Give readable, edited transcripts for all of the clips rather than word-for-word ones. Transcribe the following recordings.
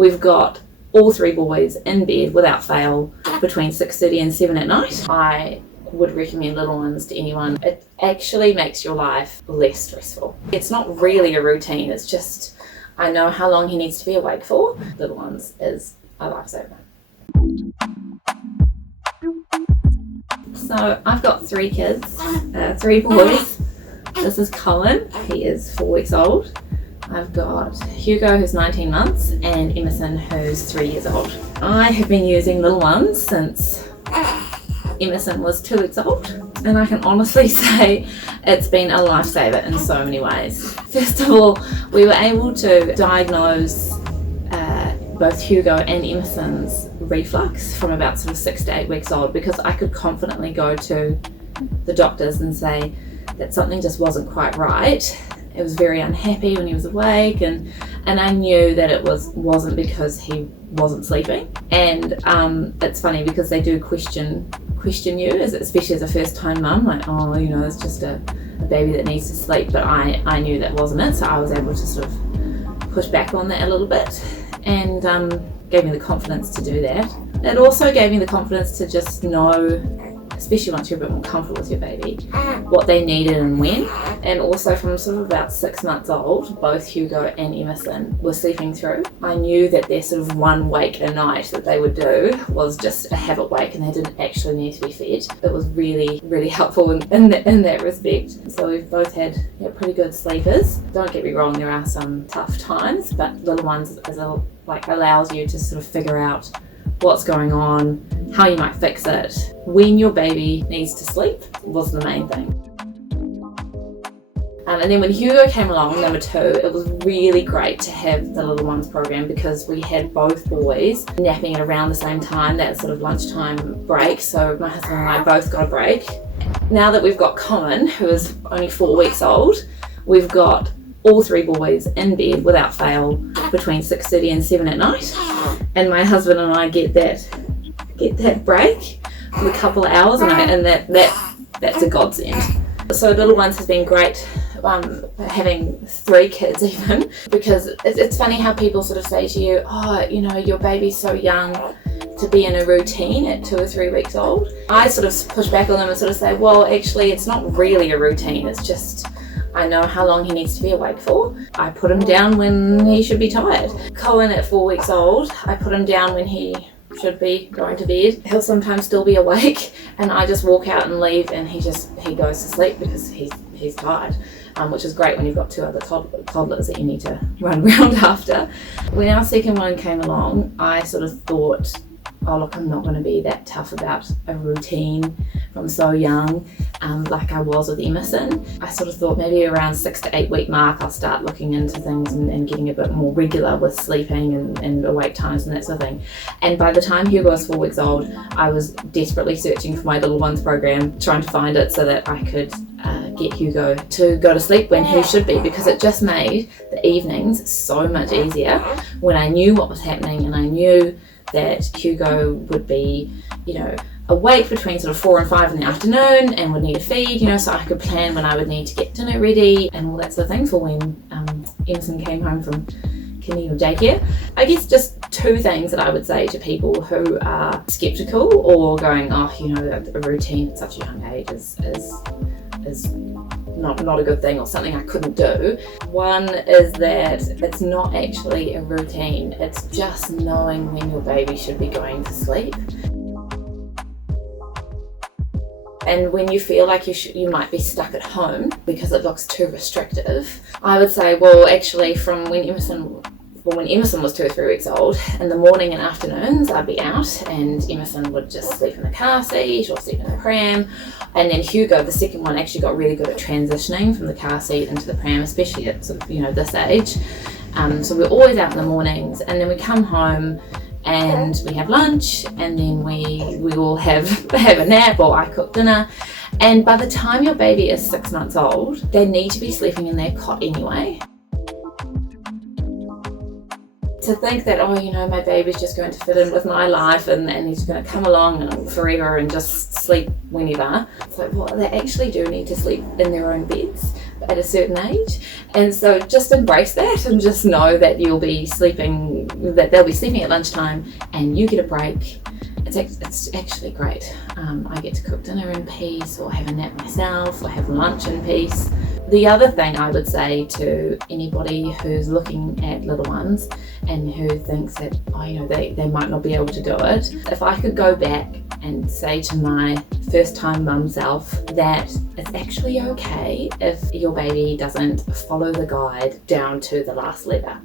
We've got all three boys in bed without fail between 6:30 and 7 at night. I would recommend little ones to anyone. It actually makes your life less stressful. It's not really a routine, it's just I know how long he needs to be awake for. Little ones is a lifesaver. So I've got 3 kids, 3 boys. This is Cohen, he is 4 weeks old. I've got Hugo, who's 19 months, and Emerson, who's 3 years old. I have been using little ones since Emerson was 2 weeks old, and I can honestly say it's been a lifesaver in so many ways. First of all, we were able to diagnose both Hugo and Emerson's reflux from about sort of 6 to 8 weeks old, because I could confidently go to the doctors and say that something just wasn't quite right. It was very unhappy when he was awake, and I knew that it wasn't because he wasn't sleeping. And it's funny because they do question you, especially as a first-time mum, like, oh, you know, it's just a baby that needs to sleep. But I knew that wasn't it, so I was able to sort of push back on that a little bit, and gave me the confidence to do that. It also gave me the confidence to just know, especially once you're a bit more comfortable with your baby, what they needed and when. And also from sort of about 6 months old, both Hugo and Emerson were sleeping through. I knew that their sort of one wake a night that they would do was just a habit wake, and they didn't actually need to be fed. It was really, really helpful in that respect. So we've both had pretty good sleepers. Don't get me wrong, there are some tough times, but little ones allows you to sort of figure out what's going on, how you might fix it. When your baby needs to sleep was the main thing. And then when Hugo came along, number 2, it was really great to have the little ones program, because we had both boys napping at around the same time, that sort of lunchtime break. So my husband and I both got a break. Now that we've got Cohen, who is only 4 weeks old, we've got all 3 boys in bed without fail between 6:30 and 7 at night. And my husband and I get that break for a couple of hours, and that's a godsend. So little ones has been great, having 3 kids even, because it's funny how people sort of say to you, oh, you know, your baby's so young to be in a routine at 2 or 3 weeks old. I sort of push back on them and sort of say, well, actually it's not really a routine, it's just I know how long he needs to be awake for. I put him down when he should be tired. Cohen at 4 weeks old, I put him down when he should be going to bed. He'll sometimes still be awake, and I just walk out and leave, and he goes to sleep because he's tired, which is great when you've got 2 other toddlers that you need to run around after. When our second one came along, I sort of thought, oh look, I'm not going to be that tough about a routine from so young, like I was with Emerson. I sort of thought maybe around 6 to 8 week mark I'll start looking into things and getting a bit more regular with sleeping and awake times and that sort of thing. And by the time Hugo was 4 weeks old, I was desperately searching for my little ones program, trying to find it so that I could get Hugo to go to sleep when he should be, because it just made the evenings so much easier when I knew what was happening, and I knew that Hugo would be, you know, awake between sort of 4 and 5 in the afternoon and would need a feed, you know, so I could plan when I would need to get dinner ready and all that sort of thing for when Emerson came home from kindy or daycare. I guess just 2 things that I would say to people who are skeptical or going, oh, you know, a routine at such a young age is not a good thing or something I couldn't do. One is that it's not actually a routine, it's just knowing when your baby should be going to sleep. And when you feel like you might be stuck at home because it looks too restrictive, I would say, well, actually from when Emerson was 2 or 3 weeks old, in the morning and afternoons I'd be out, and Emerson would just sleep in the car seat or sleep in the pram. And then Hugo, the second one, actually got really good at transitioning from the car seat into the pram, especially at sort of, you know, this age. So we're always out in the mornings, and then we come home and we have lunch, and then we all have a nap, or I cook dinner. And by the time your baby is 6 months old, they need to be sleeping in their cot anyway. To think that, oh, you know, my baby's just going to fit in with my life and he's going to come along forever and just sleep whenever. It's like, well, they actually do need to sleep in their own beds. at a certain age. And so just embrace that and just know that they'll be sleeping at lunchtime and you get a break. It's actually great. I get to cook dinner in peace, or have a nap myself, or have lunch in peace. The other thing I would say to anybody who's looking at little ones and who thinks that, they might not be able to do it, if I could go back and say to my first time mum self that it's actually okay if your baby doesn't follow the guide down to the last letter.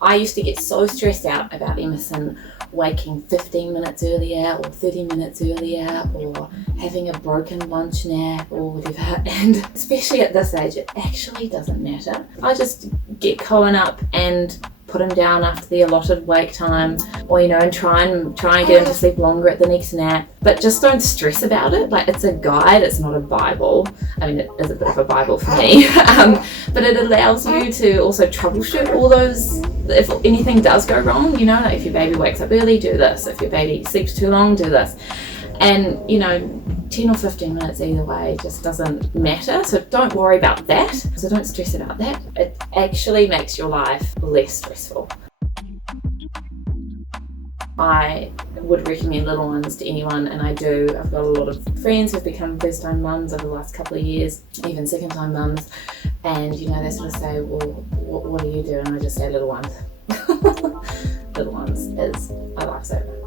I used to get so stressed out about Emerson waking 15 minutes earlier or 30 minutes earlier, or having a broken lunch nap or whatever, and especially at this age it actually doesn't matter. I just get Cohen up and put him down after the allotted wake time, or and try and get him to sleep longer at the next nap, but just don't stress about it. Like, it's a guide, it's not a Bible. I mean, it is a bit of a Bible for me, but it allows you to also troubleshoot all those, if anything does go wrong, like if your baby wakes up early, do this. If your baby sleeps too long, do this. And 10 or 15 minutes either way just doesn't matter, so don't worry about that. So don't stress about that. It actually makes your life less stressful. I would recommend little ones to anyone, and I do. I've got a lot of friends who've become first time mums over the last couple of years, even second time mums, and they sort of say, well, what do you do? And I just say little ones. Little ones is a lifesaver.